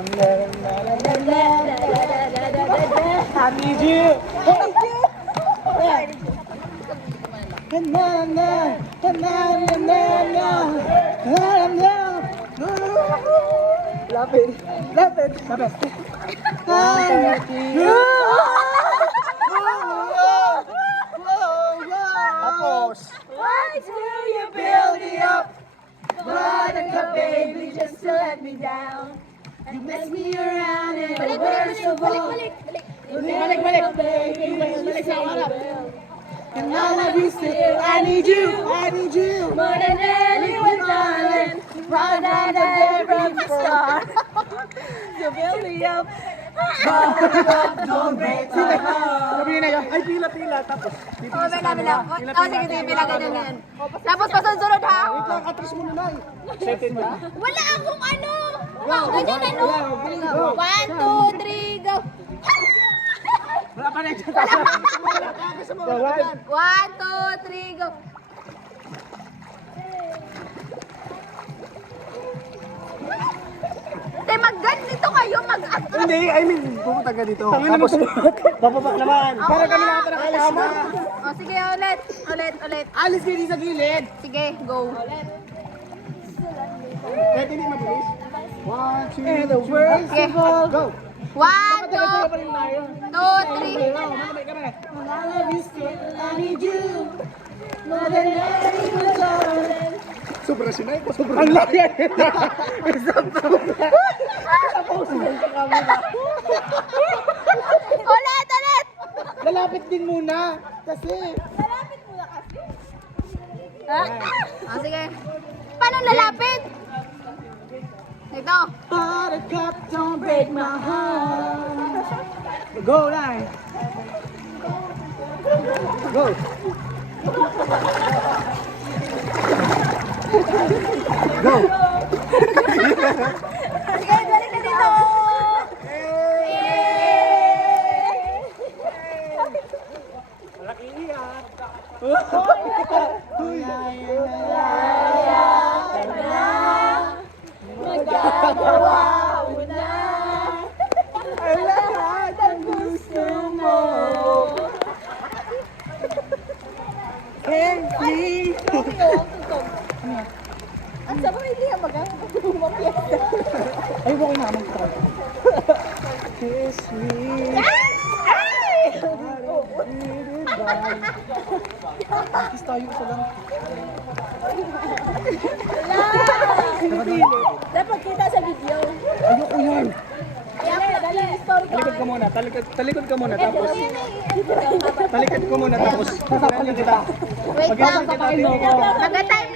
I need you. Lapit. Tapos. Why do you build me up? Buttercup baby, just to let me down. You mess me around and the worst of all. Balik. Balik sa harap. And I love you still. I need you more than anyone, darling. Right down the very start. You build me up. Buttercup, don't break my heart. Sabihin na yun. Ay, pila. Tapos. Dito Oh, sa may camera. nabila. Oh, sige, pila ganyan. Tapos pasunod ha. Wait lang, atras mo na na. Excited ba? Wala akong ano. Ganyan ano. 1, 2, 3, go. Wala pa rin. Go, 1, 2, 3, go. Te, mag-ganito kayo, mag-at. Hindi, I mean, pupunta ka dito. Tapos, bababa naman. Para kami nakakasama. O, sige, ulit. Alis kayo sa gilid. Sige, go. Kahit hindi mabilis. 1, 2, 3, Sige. go. 1, 2, 3. I love you still, I need you. More than anyone, darling. Sobra sinay ko, sobra. Ang laki. Ulit. Lalapit din muna. Kasi. Ah, sige. Paano lalapit? Ito. Buttercup, don't break my heart. Go, line. Go. Go. Sige, balik na dito. Malaki iyan. Magagawa mo na Ang lahat ang gusto mo. Henry. Ang sabay hindi ka mag-umapiyesta. Ay, bakit naman ka? Kiss me. Kiss tayo isa lang. Dapat kita sa video. Ayoko yan. Dali, story ko. Talikod ka muna. Talikod ka muna. Tapos. Talikod ka muna. Tapos. Sasapakin kita. Wait lang. Pag-isapan kita. Nag-time